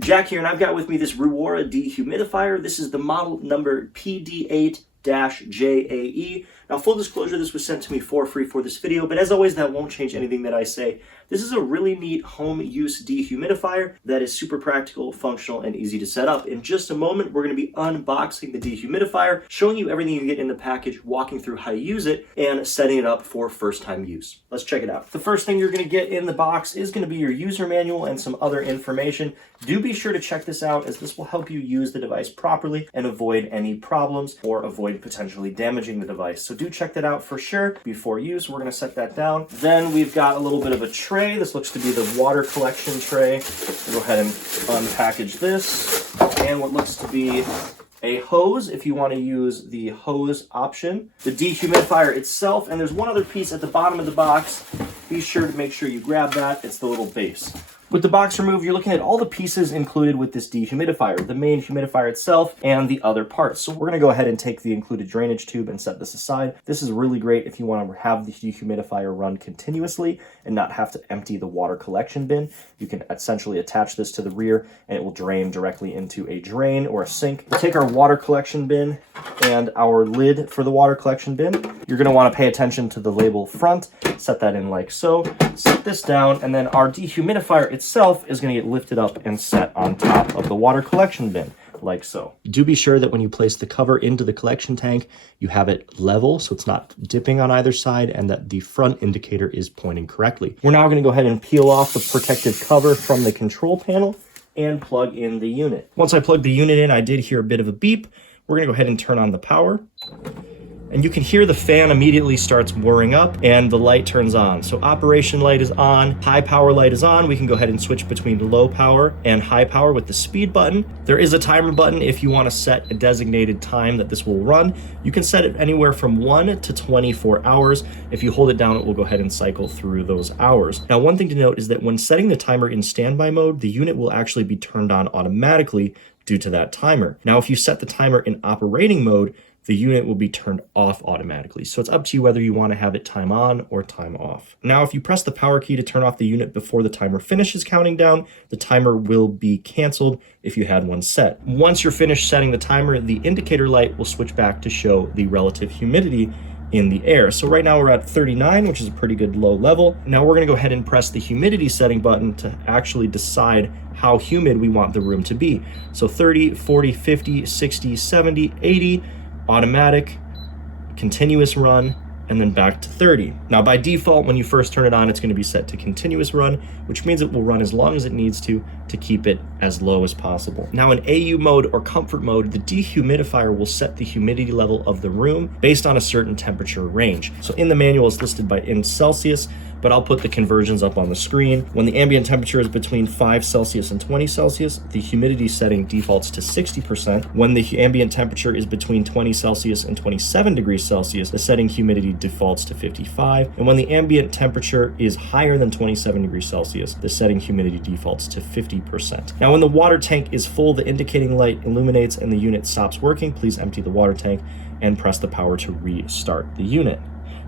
Jack here, and I've got with me this RUWORA dehumidifier. This is the model number PD8-JAE. Now, full disclosure, this was sent to me for free for this video, but as always, that won't change anything that I say. This is a really neat home use dehumidifier that is super practical, functional, and easy to set up. In just a moment, we're going to be unboxing the dehumidifier, showing you everything you get in the package, walking through how to use it, and setting it up for first-time use. Let's check it out. The first thing you're going to get in the box is going to be your user manual and some other information. Do be sure to check this out, as this will help you use the device properly and avoid any problems or avoid potentially damaging the device. So do check that out for sure before use. We're going to set that down. Then we've got a little bit of a tray. This looks to be the water collection tray. We'll go ahead and unpackage this. And what looks to be a hose if you want to use the hose option. The dehumidifier itself, and there's one other piece at the bottom of the box. Be sure to make sure you grab that. It's the little base. With the box removed, you're looking at all the pieces included with this dehumidifier, the main humidifier itself and the other parts. So we're going to go ahead and take the included drainage tube and set this aside. This is really great if you want to have the dehumidifier run continuously and not have to empty the water collection bin. You can essentially attach this to the rear and it will drain directly into a drain or a sink. We'll take our water collection bin and our lid for the water collection bin. You're going to want to pay attention to the label front. Set that in like so. Set this down, and then our dehumidifier itself is going to get lifted up and set on top of the water collection bin, like so. Do be sure that when you place the cover into the collection tank, you have it level so it's not dipping on either side and that the front indicator is pointing correctly. We're now going to go ahead and peel off the protective cover from the control panel and plug in the unit. Once I plugged the unit in, I did hear a bit of a beep. We're going to go ahead and turn on the power. And you can hear the fan immediately starts whirring up and the light turns on. So operation light is on, high power light is on. We can go ahead and switch between low power and high power with the speed button. There is a timer button if you want to set a designated time that this will run. You can set it anywhere from 1 to 24 hours. If you hold it down, it will go ahead and cycle through those hours. Now, one thing to note is that when setting the timer in standby mode, the unit will actually be turned on automatically due to that timer. Now, if you set the timer in operating mode, the unit will be turned off automatically. So it's up to you whether you want to have it time on or time off. Now, if you press the power key to turn off the unit before the timer finishes counting down, the timer will be canceled if you had one set. Once you're finished setting the timer, the indicator light will switch back to show the relative humidity in the air. So right now we're at 39, which is a pretty good low level. Now we're going to go ahead and press the humidity setting button to actually decide how humid we want the room to be. So 30, 40, 50, 60, 70, 80, automatic, continuous run, and then back to 30. Now by default, when you first turn it on, it's going to be set to continuous run, which means it will run as long as it needs to keep it as low as possible. Now in AU mode or comfort mode, the dehumidifier will set the humidity level of the room based on a certain temperature range. So in the manual, it's listed in Celsius, but I'll put the conversions up on the screen. When the ambient temperature is between 5 Celsius and 20 Celsius, the humidity setting defaults to 60%. When the ambient temperature is between 20 Celsius and 27 degrees Celsius, the setting humidity defaults to 55. And when the ambient temperature is higher than 27 degrees Celsius, the setting humidity defaults to 50%. Now, when the water tank is full, the indicating light illuminates and the unit stops working. Please empty the water tank and press the power to restart the unit.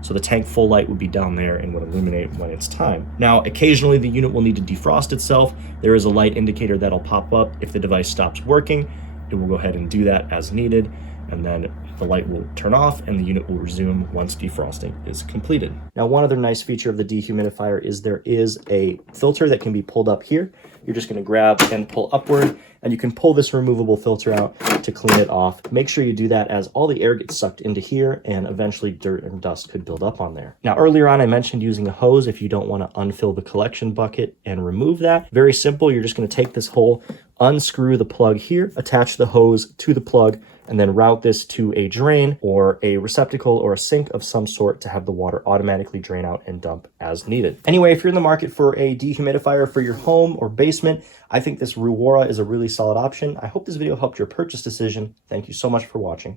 So the tank full light would be down there and would illuminate when it's time. Now, occasionally the unit will need to defrost itself. There is a light indicator that'll pop up. If the device stops working, it will go ahead and do that as needed. And then the light will turn off and the unit will resume once defrosting is completed. Now, one other nice feature of the dehumidifier is there is a filter that can be pulled up here. You're just going to grab and pull upward, and you can pull this removable filter out to clean it off. Make sure you do that, as all the air gets sucked into here and eventually dirt and dust could build up on there. Now, earlier on, I mentioned using a hose if you don't want to unfill the collection bucket and remove that. Very simple. You're just going to take this hole, unscrew the plug here, attach the hose to the plug, and then route this to a drain or a receptacle or a sink of some sort to have the water automatically drain out and dump as needed. Anyway, if you're in the market for a dehumidifier for your home or basement, I think this RUWORA is a really solid option. I hope this video helped your purchase decision. Thank you so much for watching.